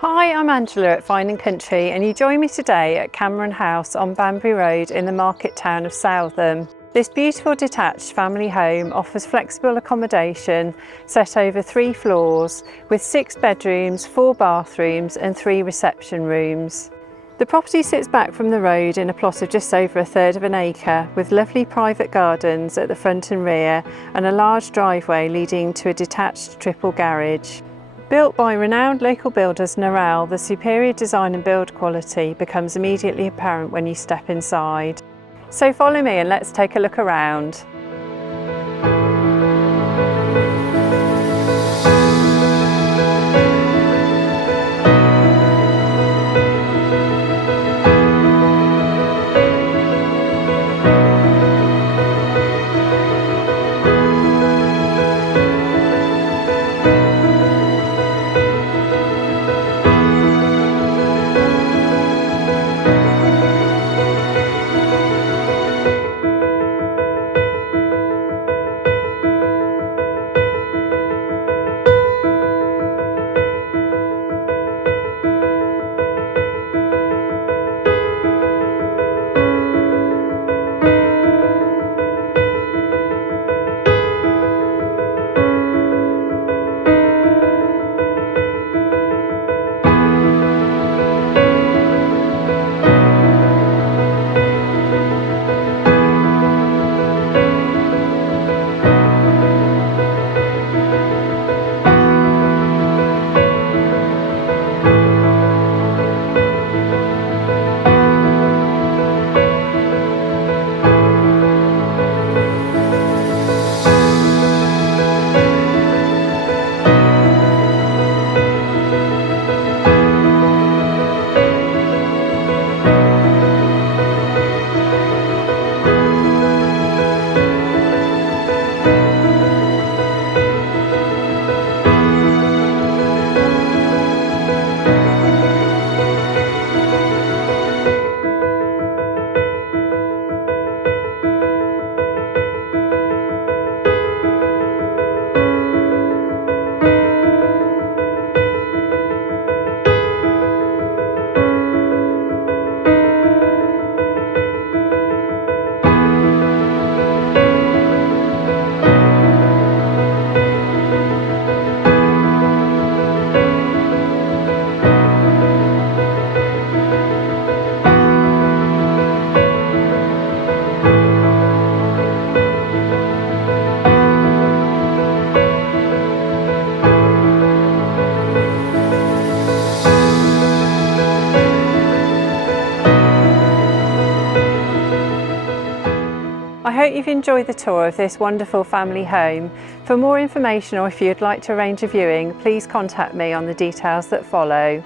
Hi, I'm Angela at Fine & Country and you join me today at Cameron House on Banbury Road in the market town of Southam. This beautiful detached family home offers flexible accommodation set over 3 floors with 6 bedrooms, 4 bathrooms and 3 reception rooms. The property sits back from the road in a plot of just over 1/3 of an acre with lovely private gardens at the front and rear and a large driveway leading to a detached triple garage. Built by renowned local builders Noralle, the superior design and build quality becomes immediately apparent when you step inside. So follow me and let's take a look around. I hope you've enjoyed the tour of this wonderful family home. For more information or if you'd like to arrange a viewing, please contact me on the details that follow.